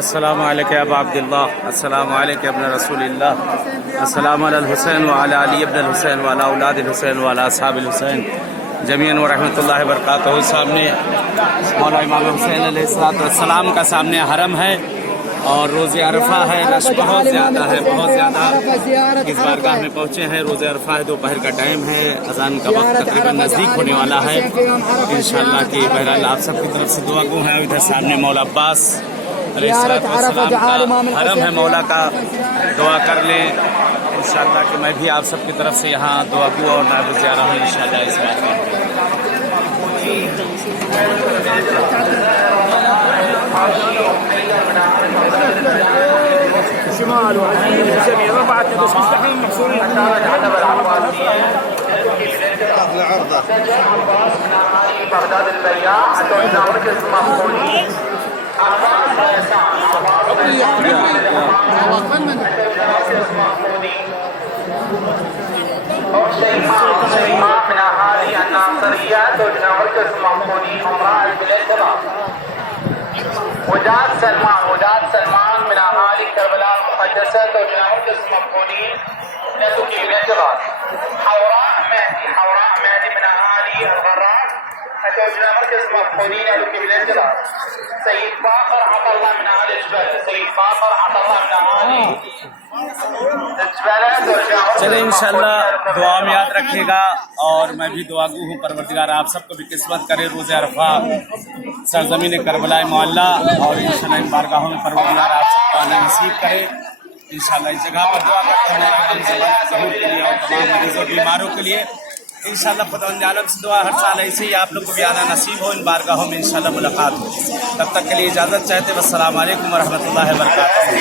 अस्सलामु अलैका अबा अब्दुल्लाह, अस्सलामु अलैका इब्न रसूलिल्लाह, अस्सलामु अलल हुसैन व अला अली इब्न हुसैन व अला औलादिल हुसैन व अला असहाबिल हुसैन जमीअन व रहमतुल्लाहि व बरकातहू। सामने मौला इमाम हुसैन अलैहिस्सलाम का सामने हरम है और रोज़े अरफा है। रश बहुत ज़्यादा है, बहुत ज़्यादा। इस बारगाह में पहुँचे हैं। रोज़े अरफा है, दोपहर का टाइम है, अज़ान का वक्त तकरीबन नज़दीक होने वाला है इंशाअल्लाह की। बहरहाल आप सबकी तरफ से दुआ गो है। इधर सामने मौला अब्बास अलैहिस्सलाम का हरम है मौला का, दुआ कर लें इंशाअल्लाह कि मैं भी आप सबकी तरफ से यहाँ दुआ गो और नायब ज़ियारा हूँ इंशाअल्लाह इस बात में। شمال وعين جميع أربعة دوس مستحيل محصولين العرضة بغداد البياع عندنا مركز مقبولي شيماء من أهالي الناصرية توجنا مركز مقبولي أمراء البلاد. وداد سلمان من أهالي كربلاء المقدسة توجنا مركز مقبولي نسكي بلاد. حوراء مهدي من أهالي الغراء توجنا مركز مقبولين نسكي بلاد. سيد باقر عطا الله من أهالي الجبل. चले इंशाअल्लाह दुआ में याद रखिएगा और मैं भी दुआगू हूँ। परवरदिगार आप सबको भी किस्मत करे रोज़े अरफा सरज़मीन करबला मोहल्ला और इंशाअल्लाह इन बारगाहों में परवरदिगार आप सबको आना नसीब करे इंशाअल्लाह। इस जगह पर दुआ करते हैं सबूत के लिए और तमाम मरीजों बीमारों के लिए इंशाअल्लाह। खुदावंद आलम से दुआ हर साल ऐसे ही आप लोग को भी आना नसीब हो इन बारगाहों में इंशाअल्लाह मुलाकात हो। तब तक के लिए इजाज़त चाहते हैं। वस्सलामु अलैकुम व रहमतुल्लाहि व बरकातहू।